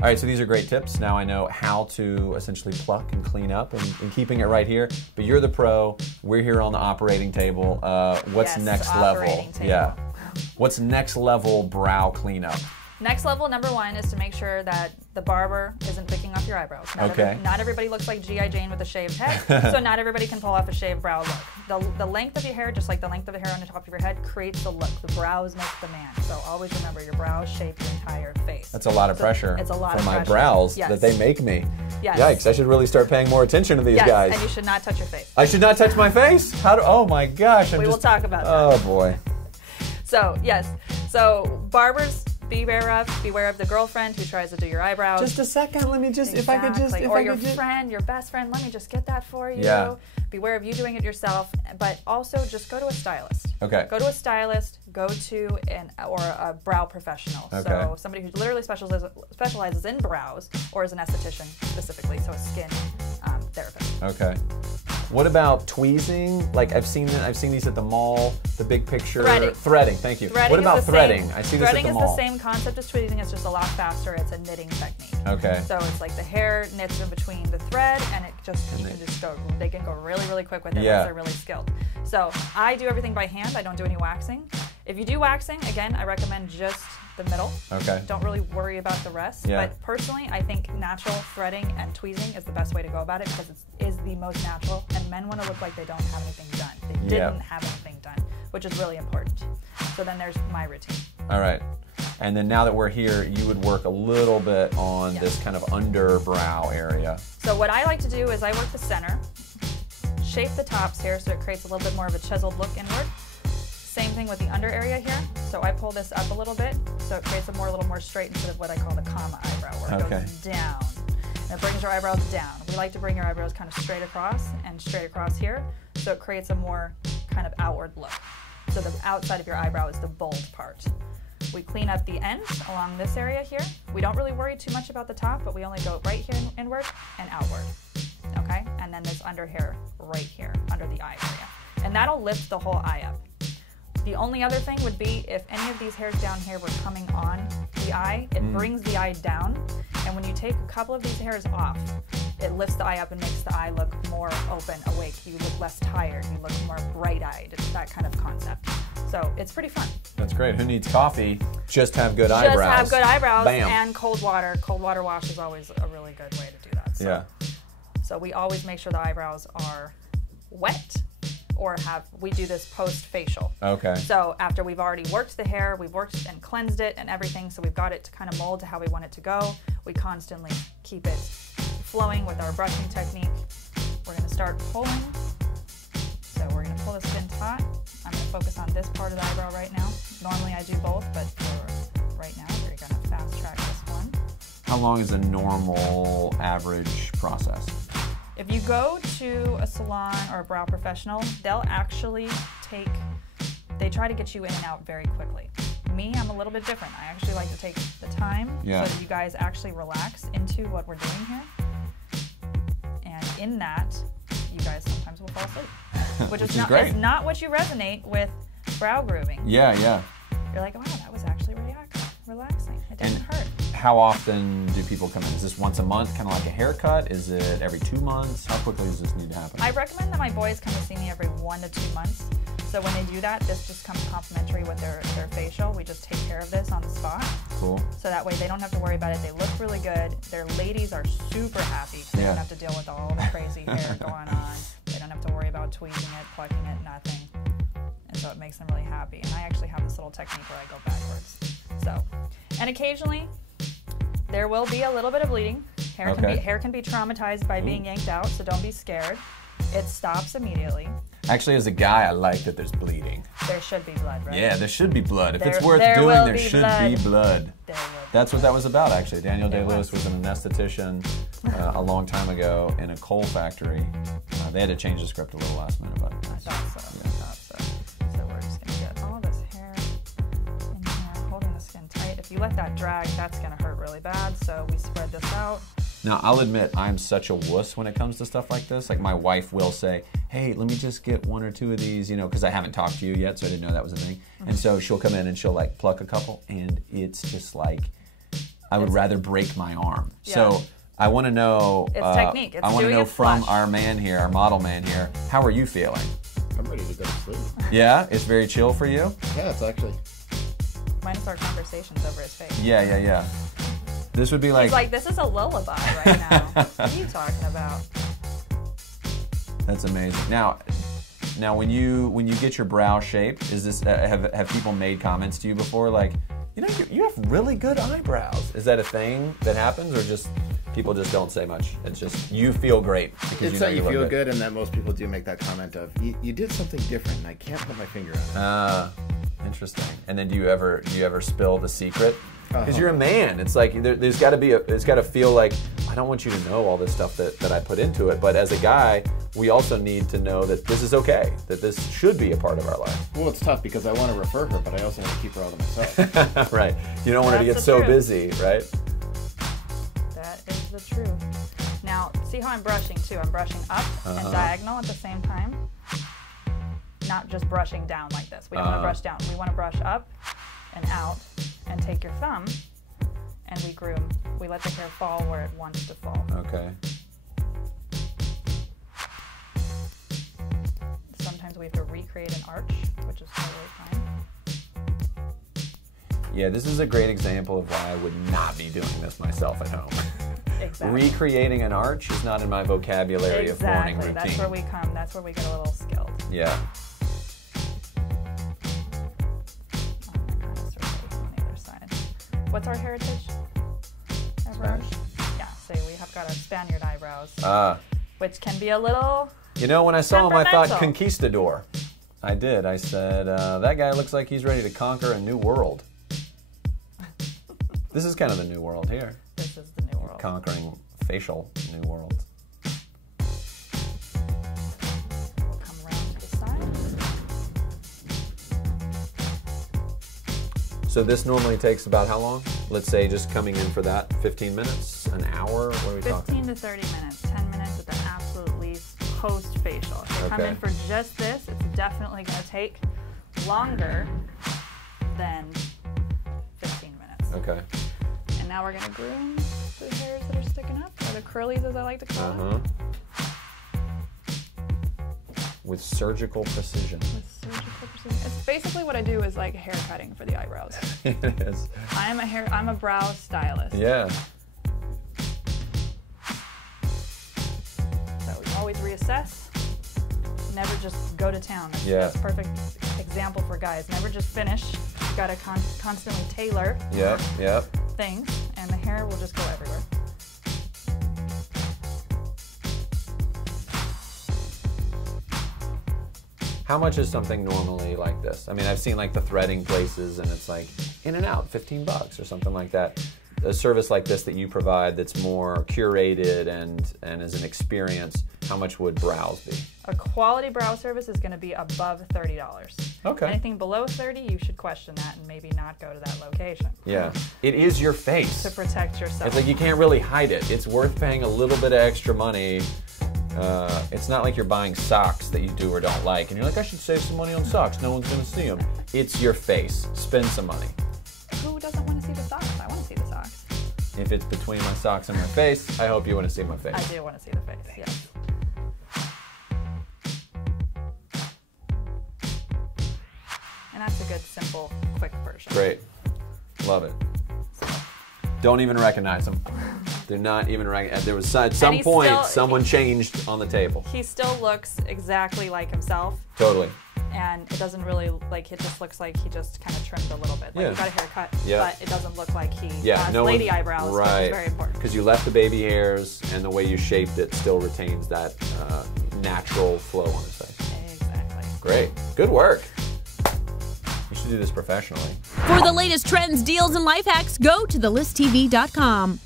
All right, so these are great tips. Now I know how to essentially pluck and clean up and keeping it right here. But you're the pro. We're here on the operating table. What's next level? Yeah. What's next level brow cleanup? Next level, number one, is to make sure that the barber isn't picking off your eyebrows. Not everybody looks like G.I. Jane with a shaved head, so not everybody can pull off a shaved brow look. The length of your hair, just like the length of the hair on the top of your head, creates the look. The brows make the man. So always remember, your brows shape your entire face. That's a lot of pressure it's a lot for of my pressure. brows Yes. that they make me. Yes. Yikes, I should really start paying more attention to these guys. And you should not touch your face. I should not touch my face? Oh my gosh. We will talk about that. Oh boy. So, yes. So, barbers, beware of the girlfriend who tries to do your eyebrows. Just a second, let me just, if I could just, or your friend, your best friend, let me just get that for you. Yeah. Beware of you doing it yourself, but also just go to a stylist. Okay. Go to a stylist, go to a brow professional. Okay. So somebody who literally specializes in brows, or is an esthetician specifically, so a skin therapist. Okay. What about tweezing? Like I've seen these at the mall, the big picture. Threading. Thank you. Threading what about threading? I see this at the mall. Threading is the same concept as tweezing, it's just a lot faster. It's a knitting technique. Okay. So it's like the hair knits in between the thread, and they can go really, really quick with it unless they're really skilled. So I do everything by hand. I don't do any waxing. If you do waxing, again, I recommend just the middle. Okay. Don't really worry about the rest. Yeah. But personally, I think natural threading and tweezing is the best way to go about it because it is the most natural, and men want to look like they don't have anything done. They didn't have anything done, which is really important. So then there's my routine. All right. And then now that we're here, you would work a little bit on this kind of underbrow area. So what I like to do is I work the center, shape the tops here so it creates a little bit more of a chiseled look inward. Same thing with the under area here. So I pull this up a little bit so it creates a little more straight instead of what I call the comma eyebrow, where it goes down. And it brings your eyebrows down. We like to bring your eyebrows kind of straight across and straight across here so it creates a more kind of outward look. So the outside of your eyebrow is the bold part. We clean up the ends along this area here. We don't really worry too much about the top, but we only go right here inward and outward, okay? And then this under hair right here, under the eye area. And that'll lift the whole eye up. The only other thing would be if any of these hairs down here were coming on the eye, it brings the eye down. And when you take a couple of these hairs off, it lifts the eye up and makes the eye look more open, awake. You look less tired. You look more bright-eyed. It's that kind of concept. So it's pretty fun. That's great. Who needs coffee? Just have good eyebrows. Just have good eyebrows. Bam. And cold water. Cold water wash is always a really good way to do that. So, so we always make sure the eyebrows are wet, or we do this post-facial. Okay. So after we've already worked the hair, we've worked and cleansed it and everything, so we've got it to kind of mold to how we want it to go. We constantly keep it flowing with our brushing technique. We're going to start pulling. So we're going to pull the skin taut. I'm going to focus on this part of the eyebrow right now. Normally I do both, but for right now we're going to fast track this one. How long is a normal average process? If you go to a salon or a brow professional, they'll actually they try to get you in and out very quickly. Me, I'm a little bit different. I actually like to take the time so that you guys actually relax into what we're doing here. And in that, you guys sometimes will fall asleep. Which is not what you resonate with brow grooming. Yeah, yeah. You're like, wow, that was actually relaxing. It didn't hurt. How often do people come in? Is this once a month, kind of like a haircut? Is it every 2 months? How quickly does this need to happen? I recommend that my boys come to see me every 1 to 2 months. So when they do that, this just comes complimentary with their facial. We just take care of this on the spot. Cool. So that way they don't have to worry about it. They look really good. Their ladies are super happy. They don't have to deal with all the crazy hair going on. They don't have to worry about tweezing it, plucking it, nothing. And so it makes them really happy. And I actually have this little technique where I go backwards. So, and occasionally there will be a little bit of bleeding. Hair can be traumatized by being yanked out, so don't be scared. It stops immediately. Actually, as a guy, I like that there's bleeding. There should be blood, right? Yeah, there should be blood. If it's worth doing, there should be blood. That's what that was about, actually. Daniel Day-Lewis was an anesthetician a long time ago in a coal factory. They had to change the script a little last minute, but I thought so. So we're just going to get all this hair in here, holding the skin tight. If you let that drag, that's going to hurt really bad, so we spread this out. Now, I'll admit, I'm such a wuss when it comes to stuff like this. Like, my wife will say, hey, let me just get 1 or 2 of these, because I haven't talked to you yet, so I didn't know that was a thing. And so she'll come in and she'll, like, pluck a couple, and it's just like, I would rather break my arm. Yeah. So I want to know. It's technique. It's I want to know from flush. our man here, our model man here. How are you feeling? I'm ready to go to sleep. Yeah, it's very chill for you. Yeah, it's actually. Minus our conversations over his face. Yeah. This would be like. He's like, this is a lullaby right now. What are you talking about? That's amazing. Now, when you get your brow shaped, is this have people made comments to you before like, you know, you have really good eyebrows? Is that a thing that happens, or just people just don't say much? It's just you feel great. It's that you feel good, and that most people do make that comment of you did something different, and I can't put my finger on it. Interesting. And then do you ever spill the secret? Because you're a man. It's like there's got to feel like I don't want you to know all this stuff that I put into it. But as a guy, we also need to know that this is okay. That this should be a part of our life. Well, it's tough because I want to refer her, but I also want to keep her all to myself. Right. You don't want her to get so busy, right? That is the truth. Now, see how I'm brushing too? I'm brushing up and diagonal at the same time. Not just brushing down like this. We don't want to brush down. We want to brush up and out and take your thumb and we groom. We let the hair fall where it wants to fall. Okay. Sometimes we have to recreate an arch, which is totally fine. Yeah, this is a great example of why I would not be doing this myself at home. Exactly. Recreating an arch is not in my vocabulary of morning routine. That's where we come. That's where we get a little skilled. Yeah. What's our heritage? Spanish? Yeah, so we have got our Spaniard eyebrows, which can be a little You know, when I saw him, I thought temperamental. conquistador. I did. I said, that guy looks like he's ready to conquer a new world. This is kind of the new world here. This is the new world. Conquering facial new worlds. We'll come around to the side. So this normally takes about how long? Let's say just coming in for that, 15 minutes, an hour? What are we talking? 15 to 30 minutes, 10 minutes at the absolute least post-facial. If you come in for just this, it's definitely going to take longer than 15 minutes. Okay. And now we're going to groom the hairs that are sticking up, or the curlies as I like to call them. With surgical precision. With surgical precision. It's basically what I do is like hair cutting for the eyebrows. It is. I'm a brow stylist. Yeah. So we always reassess. Never just go to town. That's a perfect example for guys. Never just finish. You gotta constantly tailor things, and the hair will just go everywhere. How much is something normally like this? I mean, I've seen like the threading places and it's like in and out, $15 or something like that. A service like this that you provide that's more curated and is an experience, how much would brows be? A quality brow service is going to be above $30. Okay. Anything below 30, you should question that and maybe not go to that location. Yeah. It is your face. To protect yourself. It's like you can't really hide it. It's worth paying a little bit of extra money. It's not like you're buying socks that you do or don't like, and you're like, I should save some money on socks. No one's going to see them. It's your face. Spend some money. Who doesn't want to see the socks? I want to see the socks. If it's between my socks and my face, I hope you want to see my face. I do want to see the face, yes. And that's a good, simple, quick version. Great. Love it. Don't even recognize them. They're not even recognize. There was at some point someone changed on the table. He still looks exactly like himself. Totally. And it doesn't really, like, it just looks like he just kind of trimmed a little bit. Like, he got a haircut, but it doesn't look like he has lady eyebrows, which is very important. Because you left the baby hairs, and the way you shaped it still retains that natural flow on his face. Exactly. Great. Good work. You should do this professionally. For the latest trends, deals, and life hacks, go to thelisttv.com.